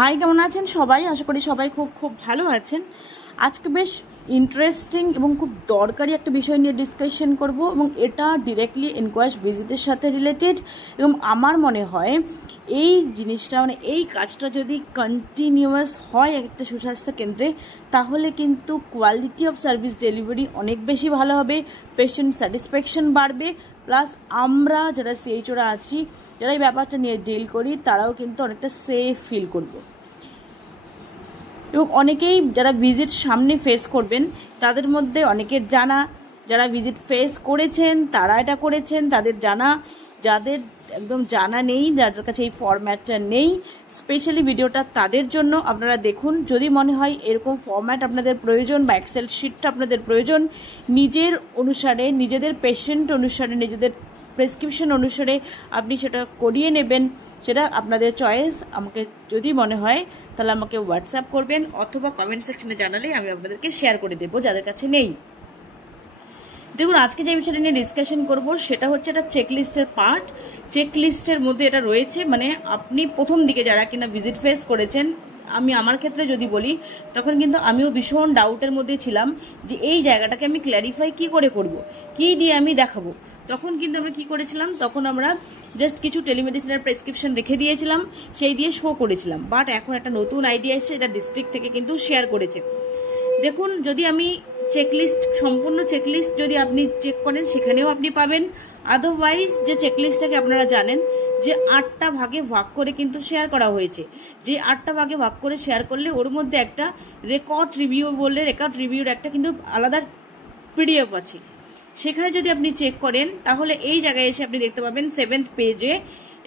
High, কেমন আছেন সবাই? আশা করি সবাই খুব খুব ভালো আছেন। আজকে বেশ ইন্টারেস্টিং এবং খুব দরকারি একটা বিষয় নিয়ে ডিসকাশন করব এবং এটা ডিরেক্টলি ইনকোয়াশ ভিজিটের সাথে রিলেটেড। এবং আমার মনে হয় এই জিনিসটা এই কাজটা যদি কন্টিনিউয়াস হয় একটা সুস্বাস্থ্য কেন্দ্রে, তাহলে কিন্তু কোয়ালিটি অফ সার্ভিস ডেলিভারি অনেক বেশি ভালো হবে, পেশেন্ট স্যাটিসফ্যাকশন বাড়বে, প্লাস আমরা যারা সিএইচওরা আছি, যারা এই ব্যাপারটা নিয়ে ডিল করি, তারাও কিন্তু অনেকটা সেফ ফিল করব। এবং অনেকেই যারা ভিজিট সামনে ফেস করবেন, তাদের মধ্যে অনেকের জানা, যারা ভিজিট ফেস করেছেন তারা এটা করেছেন, তাদের জানা, যাদের একদম জানা নেই, যাদের কাছে এই ফরম্যাটটা নেই, স্পেশালি ভিডিওটা তাদের জন্য। আপনারা দেখুন, যদি মনে হয় এরকম ফরম্যাট আপনাদের প্রয়োজন বা এক্সেল শিটটা আপনাদের প্রয়োজন, নিজের অনুসারে, নিজেদের পেশেন্ট অনুসারে, নিজেদের প্রেসক্রিপশন অনুসারে আপনি সেটা করিয়ে নেবেন, সেটা আপনাদের চয়েস। আমাকে যদি মনে হয় তাহলে আমাকে হোয়াটসঅ্যাপ করবেন অথবা কমেন্ট সেকশনে জানালে আমি আপনাদেরকে শেয়ার করে দেবো যাদের কাছে নেই। দেখুন, আজকে যে বিষয়টা নিয়ে ডিসকাশন করব সেটা হচ্ছে এটা চেকলিস্টের পার্ট। চেকলিস্টের মধ্যে এটা রয়েছে, আপনি প্রথম দিকে যারা কিনা ভিজিট ফেস করেছেন, আমি আমার ক্ষেত্রে যদি বলি, তখন কিন্তু আমিও ভীষণ ডাউটের মধ্যে ছিলাম যে এই জায়গাটাকে আমি ক্ল্যারিফাই কি করে করব, কি দিয়ে আমি দেখাবো। তখন কিন্তু আমরা কি করেছিলাম, তখন আমরা জাস্ট কিছু টেলিমেডিসিনের প্রেসক্রিপশন রেখে দিয়েছিলাম, সেই দিয়ে শো করেছিলাম। বাট এখন একটা নতুন আইডিয়া এসেছে, এটা ডিস্ট্রিক্ট থেকে কিন্তু শেয়ার করেছে। দেখুন, যদি আমি চেকলিস্ট, সম্পূর্ণ চেকলিস্ট যদি আপনি চেক করেন সেখানেও আপনি পাবেন। আদারওয়াইজ যে চেকলিস্টটাকে আপনারা জানেন যে 8টা ভাগে ভাগ করে কিন্তু শেয়ার করা হয়েছে, যে 8টা ভাগে ভাগ করে শেয়ার করলে ওর মধ্যে একটা রেকর্ড রিভিউ বললে, রেকর্ড রিভিউর একটা কিন্তু আলাদা পিডিএফ আছে। সেখানে যদি আপনি চেক করেন তাহলে এই জায়গায় এসে আপনি দেখতে পাবেন 7th পেজে,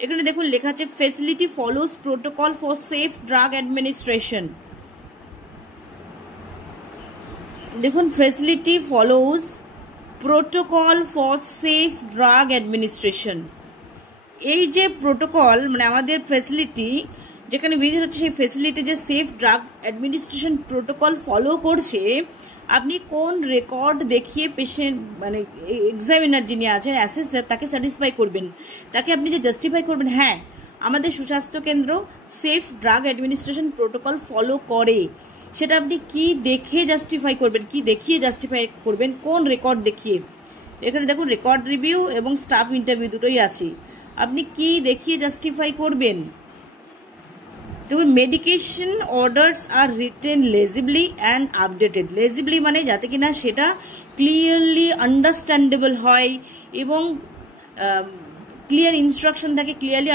এখানে দেখুন লেখা আছে facility follows protocol for safe drug administration. দেখুন, facility follows protocol for safe drug administration. এই যে প্রোটোকল, আমাদের ফেসিলিটি যেখানে ভিজিট হচ্ছে, সেই ফেসিলিটি যে safe drug administration protocol follow করছে, আপনি কোন রেকর্ড দেখিয়ে পেশেন্ট এক্সামিনার যিনি আছেন, অ্যাসেসর, তাকে স্যাটিসফাই করবেন, তাকে আপনি যে জাস্টিফাই করবেন হ্যাঁ আমাদের সুস্বাস্থ্য কেন্দ্র safe drug administration protocol follow করে, সেটা আপনি কি দেখে জাস্টিফাই করবেন, কি দেখিয়ে জাস্টিফাই করবেন, কোন রেকর্ড দেখিয়ে। এখানে দেখুন রেকর্ড রিভিউ এবং স্টাফ ইন্টারভিউ দুটোই আছে, আপনি কি দেখিয়ে জাস্টিফাই করবেন। দেখুন, medication orders are written legibly and updated. Legibly যাতে কিনা সেটা ক্লিয়ারলি আন্ডারস্ট্যান্ডেবল হয় এবং ক্লিয়ার ইনস্ট্রাকশন থাকে, ক্লিয়ারলি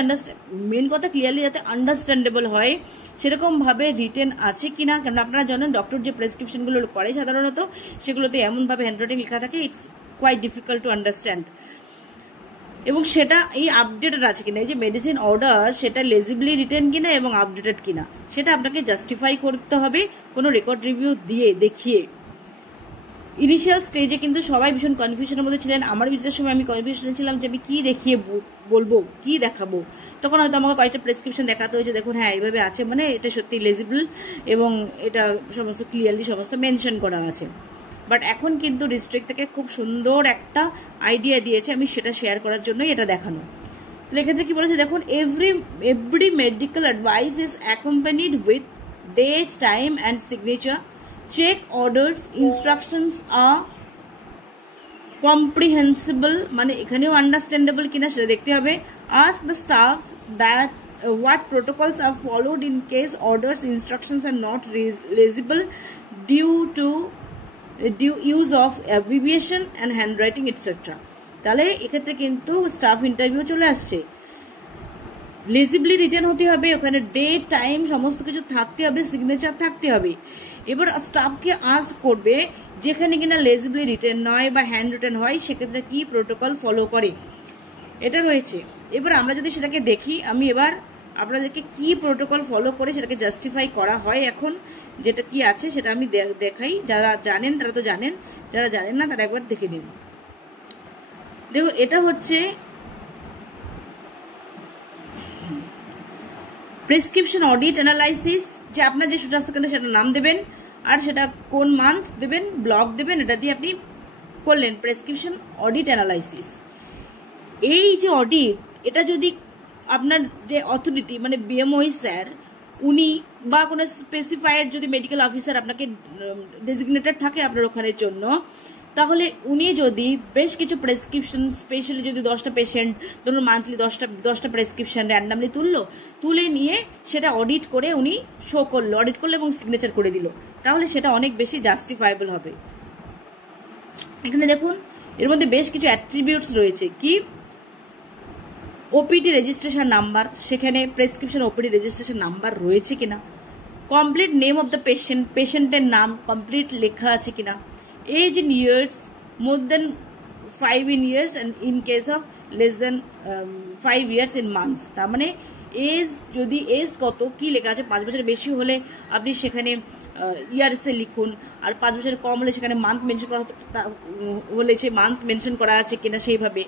মেন কথা ক্লিয়ারলি যাতে আন্ডারস্ট্যান্ডেবল হয়, সেরকমভাবে রিটেন আছে কিনা। কারণ আপনারা জানেন ডক্টর যে প্রেসক্রিপশনগুলো করে সাধারণত সেগুলোতে এমনভাবে হ্যান্ডরাইটিং লেখা থাকে, it's quite difficult to understand. এবং সেটা এই আপডেটেড আছে কিনা, এই যে মেডিসিন অর্ডার সেটা লেজিবলি রিটেন কিনা এবং আপডেটেড কিনা, সেটা আপনাকে জাস্টিফাই করতে হবে কোনো রেকর্ড রিভিউ দিয়ে দেখিয়ে। ইনিশিয়াল স্টেজে কিন্তু সবাই ভীষণ কনফিউশনের মধ্যে ছিলেন, আমার ভিজিটের সময় আমি কনফিউশনে ছিলাম যে আমি কি দেখিয়ে বলবো, কি দেখাবো। তখন হয়তো আমাকে কয়েকটা প্রেসক্রিপশন দেখাতে হয়েছে, দেখুন হ্যাঁ এইভাবে আছে, এটা সত্যি লেজিবল এবং এটা সমস্ত ক্লিয়ারলি সমস্ত মেনশন করা আছে। বাট এখন কিন্তু ডিস্ট্রিক্ট থেকে খুব সুন্দর একটা আইডিয়া দিয়েছে, আমি সেটা শেয়ার করার জন্যই এটা দেখানো। তো এক্ষেত্রে কি বলেছে দেখুন, every medical advice is accompanied with date, time and signature. Check orders instructions are comprehensible, এখানেও আন্ডারস্ট্যান্ডেবল কিনা সেটা দেখতে হবে। Ask the staff that what protocols are followed in case orders instructions are not legible due use of abbreviation and handwriting etc. তাহলে এক্ষেত্রে কিন্তু staff interview চলে আসছে। লেজিবলি রিটেন হতে হবে, ওখানে ডেট, টাইম সমস্ত কিছু থাকতে হবে, সিগনেচার থাকতে হবে। এবার স্টাফকে আস্ক করবে যেখানে কিনা লেজিবলি রিটেন নয় বা হ্যান্ড রিটেন হয়, সেক্ষেত্রে কি প্রোটোকল ফলো করে, এটা রয়েছে। এবার আমরা যদি সেটাকে দেখি, আমি এবার আপনাদেরকে কি প্রোটোকল ফলো করে সেটাকে জাস্টিফাই করা হয়, এখন যেটা কি আছে সেটা আমি দেখাই। যারা জানেন তারা তো জানেন, যারা জানেন না তারা একবার দেখে নিন। দেখো, এটা হচ্ছে প্রেসক্রিপশন অডিট অ্যানালাইসিস, যে আপনার যে সুস্বাস্থ্য কেন্দ্র সেটা নাম দেবেন আর সেটা কোন মান্থ দেবেন, ব্লক দেবেন, এটা দিয়ে আপনি করলেন প্রেসক্রিপশন অডিট অ্যানালাইসিস। এই যে অডিট, এটা যদি আপনার যে অথরিটি বিএমওই স্যার উনি বা কোনো স্পেসিফাইড যদি মেডিকেল অফিসার আপনাকে ডেজিগনেটেড থাকে আপনার ওখানের জন্য, তাহলে উনি যদি বেশ কিছু প্রেসক্রিপশন, স্পেশালি যদি 10টা পেশেন্ট ধরুন মান্থলি 10টা প্রেসক্রিপশন র্যান্ডামলি তুলে নিয়ে সেটা অডিট করে উনি শো করলো, অডিট করলো এবং সিগনেচার করে দিল, তাহলে সেটা অনেক বেশি জাস্টিফাইবল হবে। এখানে দেখুন এর মধ্যে বেশ কিছু অ্যাট্রিবিউটস রয়েছে, কি ওপিডি রেজিস্ট্রেশন নাম্বার, সেখানে প্রেসক্রিপশন ওপিডি রেজিস্ট্রেশন নাম্বার রয়েছে কিনা, complete name of the patient, পেশেন্টের নাম কমপ্লিট লেখা আছে কিনা, age in years more than 5 in years and in case of less than 5 years in months, তার মানে এজ যদি এজ কত কি লেখা আছে, 5 বছরের বেশি হলে আপনি সেখানে ইয়ার্সে লিখুন, আর 5 বছরের কম হলে সেখানে মান্থ মেনশন করা হলে সেই মান্থ মেনশন করা আছে কিনা সেইভাবে,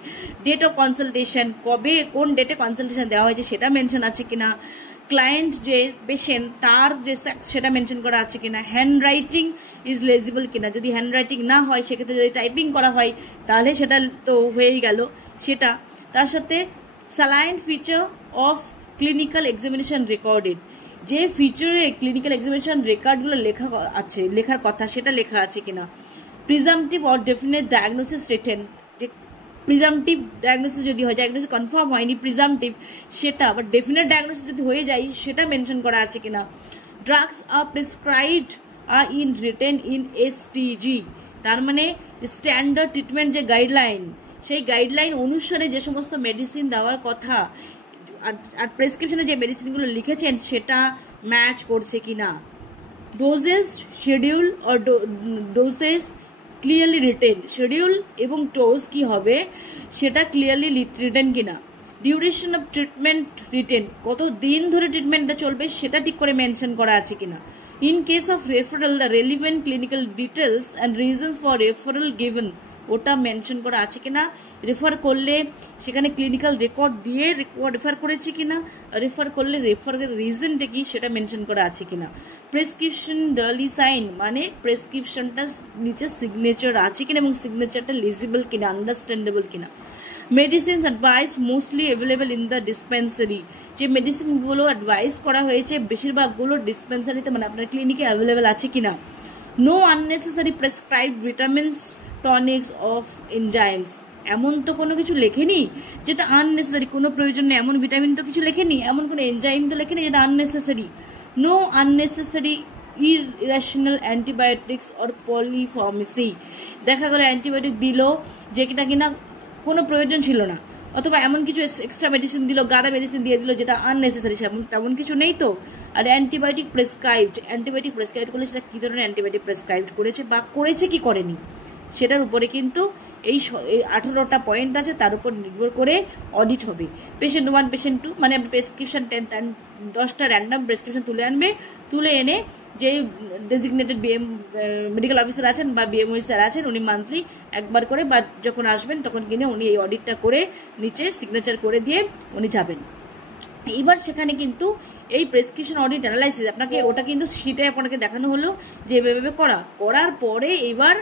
ডেট অফ কনসালটেশন কবে কোন ডেটে কনসালটেশন দেওয়া হয়েছে সেটা মেনশন আছে কিনা, ক্লায়েন্ট যে পেশেন্ট তার যে সেটা মেনশন করা আছে কিনা, হ্যান্ড রাইটিং ইজ লেজিবল কিনা, যদি হ্যান্ড রাইটিং না হয় সেক্ষেত্রে যদি টাইপিং করা হয় তাহলে সেটা তো হয়েই গেল সেটা। তার সাথে saline feature of clinical examination recorded, যে ফিচারে ক্লিনিক্যাল এক্সামিনেশন রেকর্ডগুলো লেখার কথা সেটা লেখা আছে কিনা, প্রিজাম্পটিভ অর ডেফিনেট ডায়াগনোসিস রিটেন, যে প্রিজাম্পটিভ ডায়াগনোসিস যদি হয়, ডায়াগনোসিস কনফার্ম হয়নি প্রিজাম্পটিভ সেটা, আবার ডেফিনেট ডায়াগনোসিস যদি হয়ে যায় সেটা মেনশন করা আছে কিনা, drugs are prescribed are in written in STG, তার মানে স্ট্যান্ডার্ড ট্রিটমেন্ট যে গাইডলাইন, সেই গাইডলাইন অনুসারে যে সমস্ত মেডিসিন দেওয়ার কথা আর প্রেসক্রিপশনে যে মেডিসিনগুলো লিখেছেন সেটা ম্যাচ করছে কিনা, ডোজেস শিডিউল আর ডোজেস ক্লিয়ারলি রিটেন, শিডিউল এবং ডোজ কি হবে সেটা ক্লিয়ারলি রিটেন কিনা, ডিউরেশন অফ ট্রিটমেন্ট রিটেন, কত দিন ধরে ট্রিটমেন্টটা চলবে সেটা ঠিক করে মেনশন করা আছে কিনা, in case of referral the relevant clinical details and reasons for referral given, ওটা মেনশন করা আছে কিনা, রেফার করলে সেখানে ক্লিনিক্যাল রেকর্ড দিয়ে রেফার করেছে কিনা, রেফার করলে রেফারের রিজনটা কি সেটা মেনশন করা আছে কিনা, প্রেসক্রিপশন ডালি সাইন, মানে প্রেসক্রিপশনটা নিচে সিগনেচার আছে কিনা এবং সিগনেচারটা লিজিবল কিনা, আন্ডারস্ট্যান্ডেবল কিনা, medicines advice mostly available in the dispensary, যে মেডিসিনগুলো অ্যাডভাইস করা হয়েছে বেশিরভাগগুলো ডিসপেন্সারিতে মানে আপনার ক্লিনিকে অ্যাভেলেবেল আছে কিনা, no unnecessary prescribed vitamins tonics of enzymes, এমন তো কোনো কিছু লেখেনি যেটা আননেসেসারি, কোনো প্রয়োজন নেই, এমন ভিটামিন তো কিছু লেখেনি, এমন কোনো এনজাইম তো লেখেনি যেটা unnecessary, no unnecessary irrational antibiotics or polypharmacy, দেখা গেল অ্যান্টিবায়োটিক দিল যেটা কিনা কোনো প্রয়োজন ছিল না, অথবা এমন কিছু এক্সট্রা মেডিসিন দিল, গাদা মেডিসিন দিয়ে দিল যেটা আননেসেসারি, তেমন কিছু নেই তো। আর অ্যান্টিবায়োটিক প্রেসক্রাইবড করলে সেটা কী ধরনের অ্যান্টিবায়োটিক প্রেসক্রাইবড করেছে বা করেছে কি করেনি সেটার উপরে কিন্তু এই 18টা পয়েন্ট আছে, তার উপর নির্ভর করে অডিট হবে। পেশেন্ট 1 পেশেন্ট 2 মানে আপনি প্রেসক্রিপশন 10টা র্যান্ডাম প্রেসক্রিপশন তুলে এনে যে ডেজিগনেটেড মেডিকেল অফিসার আছেন বা বিএমওই স্যার আছেন উনি মান্থলি একবার করে বা যখন আসবেন তখন কিনে উনি এই অডিটটা করে নিচে সিগনেচার করে দিয়ে উনি যাবেন। এবার সেখানে কিন্তু এই প্রেসক্রিপশন অডিট অ্যানালাইসিস আপনাকে ওটা কিন্তু শিটে আপনাকে দেখানো হলো যে এভাবে করার পরে এবার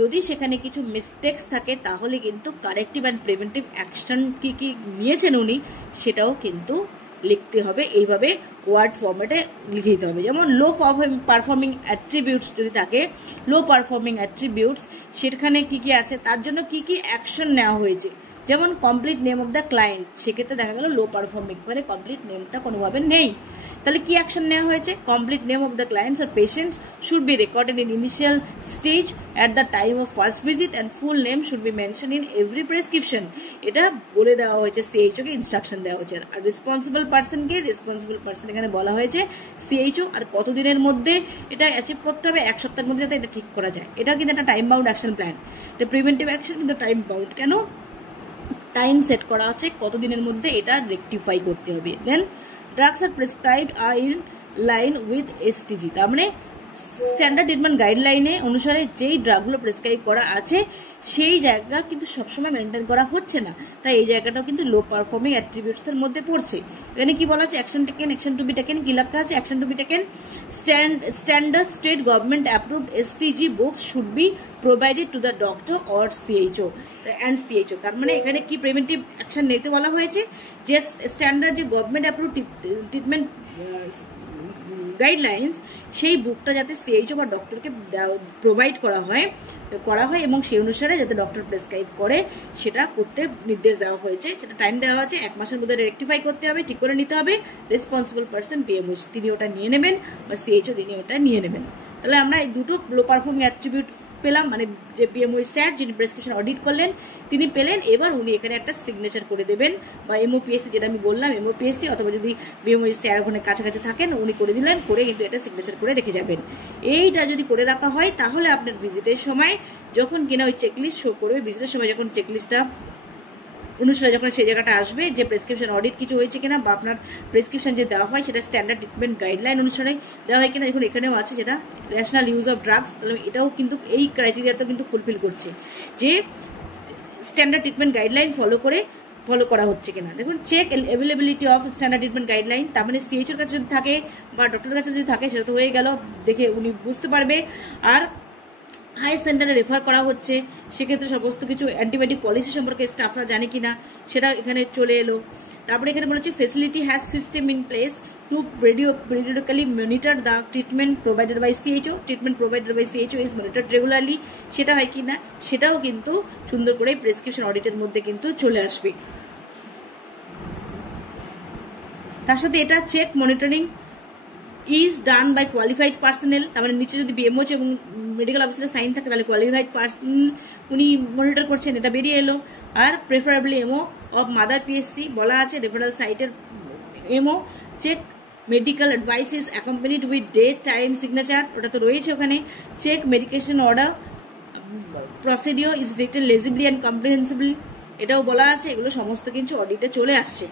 যদি সেখানে কিছু মিস্টেক্স থাকে তাহলে কিন্তু কারেক্টিভ অ্যান্ড প্রিভেন্টিভ অ্যাকশন কি নিয়েছেন উনি সেটাও কিন্তু লিখতে হবে, এইভাবে ওয়ার্ড ফর্মেটে লিখে দিতে হবে। যেমন লো পারফর্মিং অ্যাট্রিবিউটস যদি থাকে, লো পারফর্মিং অ্যাট্রিবিউটস সেখানে কি আছে, তার জন্য কি অ্যাকশন নেওয়া হয়েছে, যেমন complete name of the client, সেক্ষেত্রে দেখা গেল লো পারফর্মিং, মানে কমপ্লিট নেমটা কোনোভাবে নেই, তাহলে কি অ্যাকশন নেওয়া হয়েছে, complete name of the clients আর patients should be recorded in initial stage at the time of first visit and full name should be mention in every prescription, এটা বলে দেওয়া হয়েছে, সিএইচওকে ইনস্ট্রাকশন দেওয়া হয়েছে। আর রেসপন্সিবল পার্সন এখানে বলা হয়েছে সিএইচও, আর কতদিনের মধ্যে এটা অ্যাচিভ করতে হবে, 1 সপ্তাহের মধ্যে যাতে এটা ঠিক করা যায়, এটা কিন্তু একটা টাইম বাউন্ড অ্যাকশন প্ল্যান। এটা প্রিভেন্টিভ অ্যাকশন কিন্তু টাইম বাউন্ড, কেন টাইম সেট করা আছে কতদিনের মধ্যে এটা রেকটিফাই করতে হবে। Then drugs are prescribed are in line with STG, তার মানে স্ট্যান্ডার্ড ট্রিটমেন্ট গাইডলাইনে অনুসারে যেই ড্রাগগুলো প্রেসক্রাইব করা আছে সেই জায়গা কিন্তু সবসময় মেনটেন করা হচ্ছে না, তাই এই জায়গাটাও কিন্তু লো পারফর্মিং অ্যাট্রিবিউটসের মধ্যে পড়ছে। এখানে কি বলা আছে, action taken, action to be taken, কি লেখা আছে, action to be taken standard state government approved STG books should be provided to the doctor or CHO and CHO, তার মানে এখানে কি প্রিভেন্টিভ অ্যাকশন নিতে বলা হয়েছে, যে স্ট্যান্ডার্ড যে গভর্নমেন্ট অ্যাপ্রুভ ট্রিটমেন্ট গাইডলাইন্স, সেই বুকটা যাতে সিএইচও বা ডক্টরকে প্রোভাইড করা হয় এবং সেই অনুসারে যাতে ডক্টর প্রেসক্রাইব করে সেটা করতে নির্দেশ দেওয়া হয়েছে। সেটা টাইম দেওয়া হয়েছে, 1 মাসের মধ্যে রেকটিফাই করতে হবে, ঠিক করে নিতে হবে। রেসপন্সিবল পার্সন পিএমওইচ তিনি ওটা নিয়ে নেবেন বা সিএইচও তিনি ওটা নিয়ে নেবেন। তাহলে আমরা এই দুটো লো পারফর্মিং অ্যাট্রিবিউট পেলাম, মানে যে পিএমওইচ স্যার যিনি প্রেসক্রিপশন অডিট করলেন তিনি পেলেন। এবার উনি এখানে একটা সিগনেচার করে দেবেন বা এমওপিএসসি, যেটা আমি বললাম এমওপিএসসি, অথবা যদি পিএমওইচ স্যার ওখানে কাছাকাছি থাকেন উনি করে দিলেন, করে কিন্তু এটা সিগনেচার করে রেখে যাবেন। এইটা যদি করে রাখা হয় তাহলে আপনার ভিজিটের সময় যখন কিনা ওই চেকলিস্ট শো করবে, ভিজিটের সময় যখন চেকলিস্টটা অনুসারে যখন সেই জায়গাটা আসবে যে প্রেসক্রিপশন অডিট কিছু হয়েছে কিনা বা আপনার প্রেসক্রিপশন যে দেওয়া হয় সেটা স্ট্যান্ডার্ড ট্রিটমেন্ট গাইডলাইন অনুসারে দেওয়া হয় কিনা, দেখুন এখানেও আছে যেটা ন্যাশনাল ইউজ অফ ড্রাগস, তাহলে এটাও কিন্তু এই ক্রাইটেরিয়াটা কিন্তু ফুলফিল করছে যে স্ট্যান্ডার্ড ট্রিটমেন্ট গাইডলাইন ফলো করা হচ্ছে কিনা। দেখুন check availability of standard treatment guideline, তার মানে সিএইচওর কাছে যদি থাকে বা ডক্টরের কাছে যদি থাকে সেটা তো হয়ে গেল, দেখে উনি বুঝতে পারবে। আর হাই সেন্টারে রেফার করা হচ্ছে সেক্ষেত্রে সমস্ত কিছু অ্যান্টিবায়োটিক পলিসি সম্পর্কে স্টাফরা জানে কিনা সেটা এখানে চলে এলো। তারপরে এখানে বলেছে facility has system in place to periodically monitor the treatment provided by CHO. Treatment provided by CHO is monitored regularly, সেটা হয় কিনা সেটাও কিন্তু সুন্দর করে প্রেসক্রিপশন অডিটের মধ্যে কিন্তু চলে আসবে। তার সাথে এটা check monitoring is done by qualified personnel, তার মানে নিচে যদি বিএমওচ এবং মেডিকেল অফিসারের সাইন থাকে তাহলে কোয়ালিফাইড পার্সন উনি মনিটর করছেন, এটা বেরিয়ে এলো। আর preferably MO of mother PSC বলা আছে, রেফারেল সাইটের MO. Check medical advice is accompanied with date time signature, ওটা তো রয়েছে ওখানে। Check medication order procedure is written legibly and comprehensibly, এটাও বলা আছে। এগুলো সমস্ত কিছু অডিটে চলে আসছে।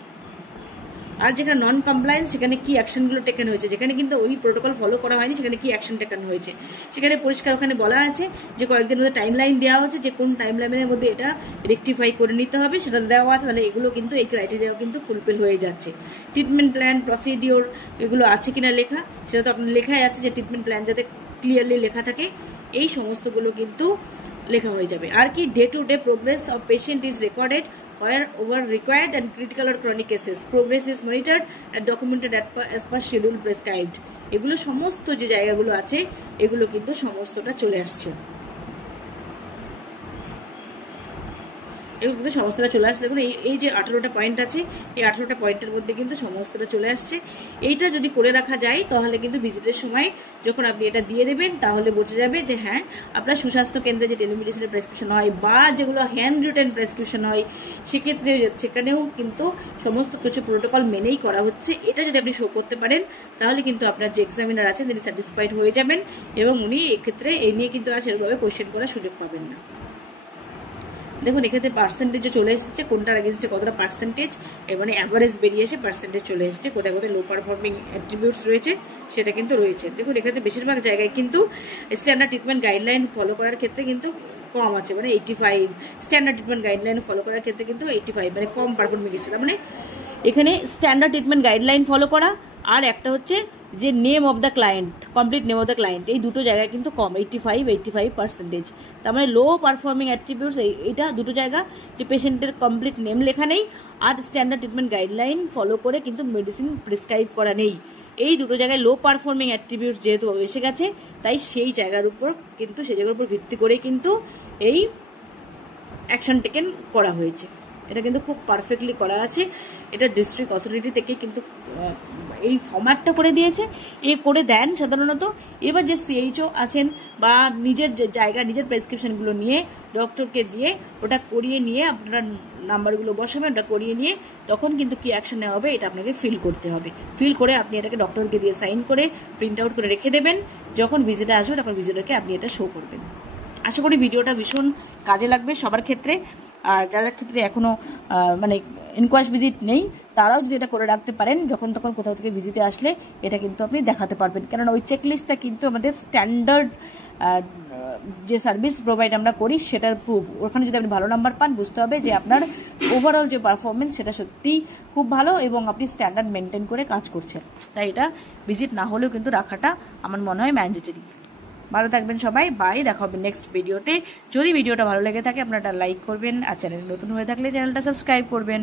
আর যেখানে নন কমপ্লায়েন্স সেখানে কি অ্যাকশনগুলো টেকেন হয়েছে, যেখানে কিন্তু ওই প্রোটোকল ফলো করা হয়নি সেখানে কি অ্যাকশন টেকেন হয়েছে সেখানে পরিষ্কার ওখানে বলা আছে যে কয়েকদিনের মধ্যে টাইম লাইন দেওয়া হচ্ছে যে কোন টাইম লাইনের মধ্যে এটা রেকটিফাই করে নিতে হবে সেটা দেওয়া আছে। তাহলে এগুলো কিন্তু এই ক্রাইটেরিয়াও কিন্তু ফুলফিল হয়ে যাচ্ছে। ট্রিটমেন্ট প্ল্যান প্রসিডিওর এগুলো আছে কিনা লেখা, সেটা তো আপনার লেখাই আছে যে ট্রিটমেন্ট প্ল্যান যাতে ক্লিয়ারলি লেখা থাকে, এই সমস্তগুলো কিন্তু লেখা হয়ে যাবে। আর কি day to day progress of patient is recorded wherever required and critical or chronic cases. Progress is monitored and documented as per schedule prescribed. এগুলো সমস্ত যে জায়গাগুলো আছে এগুলো কিন্তু সমস্তটা চলে আসছে, এগুলো কিন্তু সমস্তটা চলে আসছে। দেখুন এই যে 18টা পয়েন্ট আছে এই 18টা পয়েন্টের মধ্যে কিন্তু সমস্তটা চলে আসছে। এইটা যদি করে রাখা যায় তাহলে কিন্তু ভিজিটের সময় যখন আপনি এটা দিয়ে দেবেন তাহলে বোঝা যাবে যে হ্যাঁ আপনার সুস্বাস্থ্য কেন্দ্রে যে টেলিমেডিসিনের প্রেসক্রিপশন হয় বা যেগুলো হ্যান্ড রিটেন প্রেসক্রিপশন হয় সেক্ষেত্রে সেখানেও কিন্তু সমস্ত কিছু প্রোটোকল মেনেই করা হচ্ছে। এটা যদি আপনি শো করতে পারেন তাহলে কিন্তু আপনার যে এক্সামিনার আছেন তিনি স্যাটিসফাইড হয়ে যাবেন এবং উনি এক্ষেত্রে এই নিয়ে কিন্তু আর সেরকমভাবে কোয়েশ্চেন করার সুযোগ পাবেন না। দেখুন এক্ষেত্রে পার্সেন্টেজও চলে এসেছে, কোনটার এগেনস্টে কতটা পার্সেন্টেজ মানে অ্যাভারেজ বেরিয়ে এসে পার্সেন্টেজ চলে এসেছে, কোথায় কোথায় লো পারফর্মিং অ্যাট্রিবিউটস রয়েছে সেটা কিন্তু রয়েছে। দেখুন এক্ষেত্রে বেশিরভাগ জায়গায় কিন্তু স্ট্যান্ডার্ড ট্রিটমেন্ট গাইডলাইন ফলো করার ক্ষেত্রে কিন্তু কম আছে, মানে 85। স্ট্যান্ডার্ড ট্রিটমেন্ট গাইডলাইন ফলো করার ক্ষেত্রে কিন্তু 85 মানে কম পারফর্মিং এসেছে। মানে এখানে স্ট্যান্ডার্ড ট্রিটমেন্ট গাইডলাইন ফলো করা আর একটা হচ্ছে যে name of the client, complete name of the client, এই দুটো জায়গায় কিন্তু কম 85%। তার মানে লো পারফর্মিং অ্যাট্রিবিউটস এইটা দুটো জায়গা যে পেশেন্টের কমপ্লিট নেম লেখা নেই আর স্ট্যান্ডার্ড ট্রিটমেন্ট গাইডলাইন ফলো করে কিন্তু মেডিসিন প্রেসক্রাইব করা নেই, এই দুটো জায়গায় লো পারফর্মিং অ্যাট্রিবিউটস যেহেতু এসে গেছে তাই সেই জায়গার উপর কিন্তু সেই জায়গার উপর ভিত্তি করে কিন্তু এই অ্যাকশন টেকেন করা হয়েছে। এটা কিন্তু খুব পারফেক্টলি করা আছে, এটা ডিস্ট্রিক্ট অথরিটি থেকে কিন্তু এই ফরম্যাটটা করে দিয়েছে, এ করে দেন সাধারণত। এবার যে সিএইচও আছেন বা নিজের জায়গা নিজের প্রেসক্রিপশনগুলো নিয়ে ডক্টরকে দিয়ে ওটা করিয়ে নিয়ে আপনারা নাম্বারগুলো বসাবেন, ওটা করিয়ে নিয়ে তখন কিন্তু কি অ্যাকশন নেওয়া হবে এটা আপনাকে ফিল করতে হবে। ফিল করে আপনি এটাকে ডক্টরকে দিয়ে সাইন করে প্রিন্ট আউট করে রেখে দেবেন, যখন ভিজিটার আসবে তখন ভিজিটারকে আপনি এটা শো করবেন। আশা করি ভিডিওটা ভীষণ কাজে লাগবে সবার ক্ষেত্রে। আর যাদের ক্ষেত্রে এখনও মানে ইনকোয়াশ ভিজিট নেই তারাও যদি এটা করে রাখতে পারেন যখন তখন কোথাও থেকে ভিজিটে আসলে এটা কিন্তু আপনি দেখাতে পারবেন, কেননা ওই চেকলিস্টটা কিন্তু আমাদের স্ট্যান্ডার্ড যে সার্ভিস প্রোভাইড আমরা করি সেটার প্রুফ। ওখানে যদি আপনি ভালো নাম্বার পান বুঝতে হবে যে আপনার ওভারঅল যে পারফরমেন্স সেটা সত্যিই খুব ভালো এবং আপনি স্ট্যান্ডার্ড মেনটেন করে কাজ করছেন। তাই এটা ভিজিট না হলেও কিন্তু রাখাটা আমার মনে হয় ম্যান্ডেটরি। ভালো থাকবেন সবাই, বাই, দেখা হবে নেক্সট ভিডিওতে। যদি ভিডিওটা ভালো লেগে থাকে আপনারা লাইক করবেন আর চ্যানেলে নতুন হয়ে থাকলে চ্যানেলটা সাবস্ক্রাইব করবেন।